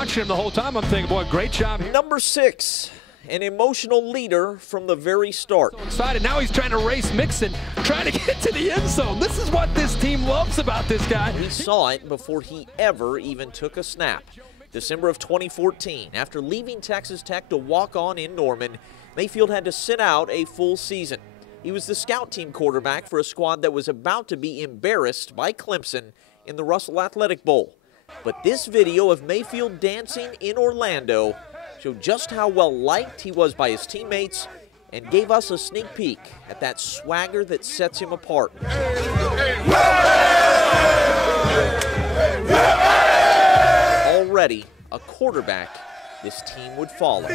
watching him the whole time, I'm thinking, boy, great job here. Number 6, an emotional leader from the very start. So excited. Now he's trying to race Mixon, trying to get to the end zone. This is what this team loves about this guy. We saw it before he ever even took a snap. December of 2014, after leaving Texas Tech to walk on in Norman, Mayfield had to sit out a full season. He was the scout team quarterback for a squad that was about to be embarrassed by Clemson in the Russell Athletic Bowl. But this video of Mayfield dancing in Orlando showed just how well liked he was by his teammates and gave us a sneak peek at that swagger that sets him apart. Already a quarterback this team would follow.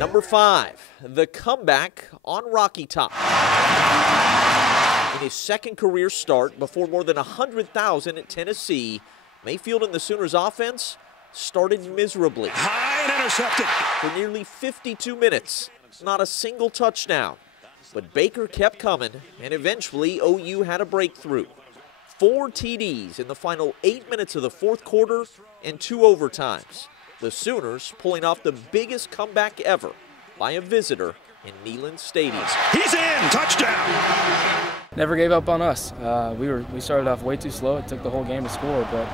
Number 5, the comeback on Rocky Top. In his second career start, before more than 100,000 at Tennessee, Mayfield and the Sooners offense started miserably. High and intercepted. For nearly 52 minutes, not a single touchdown. But Baker kept coming, and eventually OU had a breakthrough. 4 TDs in the final 8 minutes of the fourth quarter and 2 overtimes. The Sooners pulling off the biggest comeback ever by a visitor in Neyland Stadium. He's in, touchdown. Never gave up on us. We started off way too slow. It took the whole game to score, but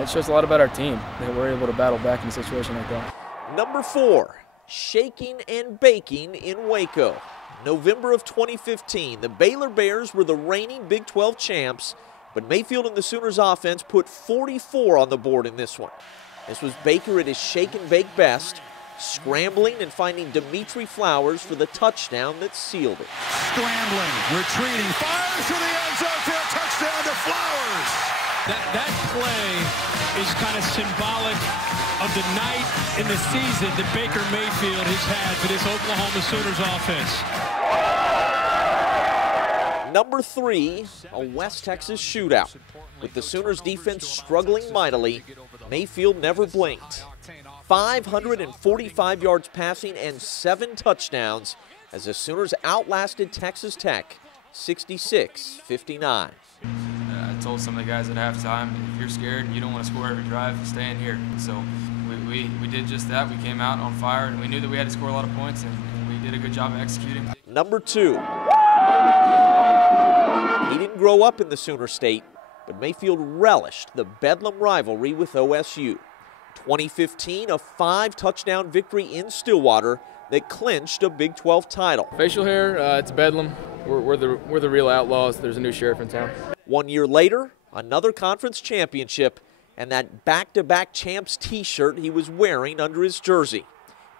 it shows a lot about our team that we're able to battle back in a situation like that. Number 4, shaking and baking in Waco. November of 2015, the Baylor Bears were the reigning Big 12 champs, but Mayfield and the Sooners offense put 44 on the board in this one. This was Baker at his shake and bake best, scrambling and finding Dimitri Flowers for the touchdown that sealed it. Scrambling, retreating, fires to the end zone for a touchdown to Flowers. That play is kind of symbolic of the night in the season that Baker Mayfield has had for this Oklahoma Sooners offense. Number 3, a West Texas shootout. With the Sooners defense struggling mightily, Mayfield never blinked. 545 yards passing and 7 touchdowns as the Sooners outlasted Texas Tech 66-59. I told some of the guys at halftime, if you're scared and you don't want to score every drive, stay in here. So we did just that. We came out on fire, and we knew that we had to score a lot of points, and we did a good job of executing. Number 2. He didn't grow up in the Sooner State, but Mayfield relished the Bedlam rivalry with OSU. 2015, a 5-touchdown victory in Stillwater that clinched a Big 12 title. Facial hair, it's Bedlam. We're the real outlaws. There's a new sheriff in town. 1 year later, another conference championship and that back-to-back champs t-shirt he was wearing under his jersey.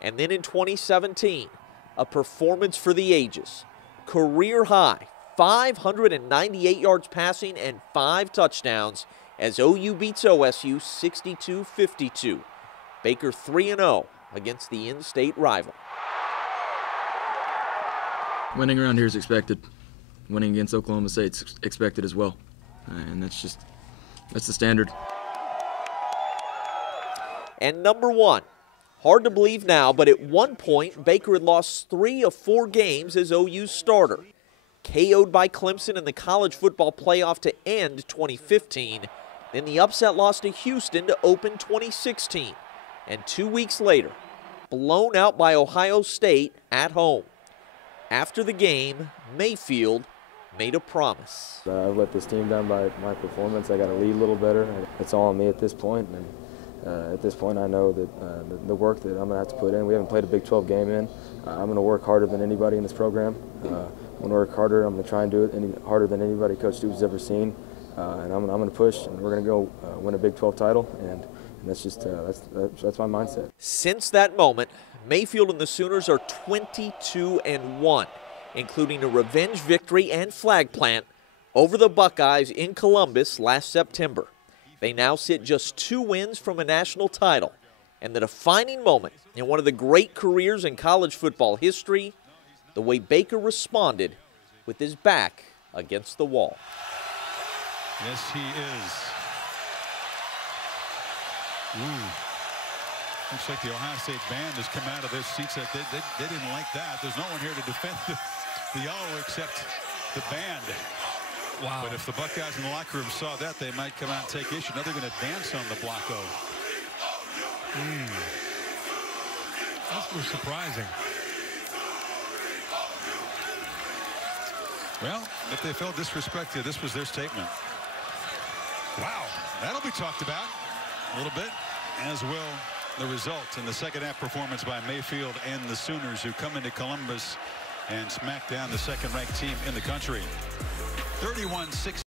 And then in 2017, a performance for the ages. Career high, 598 yards passing and 5 touchdowns as OU beats OSU 62-52. Baker 3-0 against the in-state rival. Winning around here is expected. Winning against Oklahoma State is expected as well. And that's the standard. And number 1, hard to believe now, but at one point, Baker had lost 3 of 4 games as OU's starter. KO'd by Clemson in the college football playoff to end 2015. Then the upset loss to Houston to open 2016. And 2 weeks later, blown out by Ohio State at home. After the game, Mayfield made a promise. I've let this team down by my performance. I got to lead a little better. It's all on me at this point. And at this point, I know that the work that I'm going to have to put in, we haven't played a Big 12 game in. I'm going to work harder than anybody in this program. I'm going to work harder. I'm going to try and do it harder than anybody Coach Stoops has ever seen. And I'm going to push, and we're going to go win a Big 12 title. And that's just that's my mindset. Since that moment, Mayfield and the Sooners are 22-1, including a revenge victory and flag plant over the Buckeyes in Columbus last September. They now sit just 2 wins from a national title, and the defining moment in one of the great careers in college football history, the way Baker responded with his back against the wall. Yes, he is. Looks like the Ohio State band has come out of their seats. They didn't like that. There's no one here to defend the O except the band. Wow. But if the Buckeyes in the locker room saw that, they might come out and take issue. Now they're going to dance on the block O. That was surprising. Well, if they felt disrespected, this was their statement. Wow, that'll be talked about a little bit, as will the result in the second half performance by Mayfield and the Sooners, who come into Columbus and smack down the second-ranked team in the country. 31-6.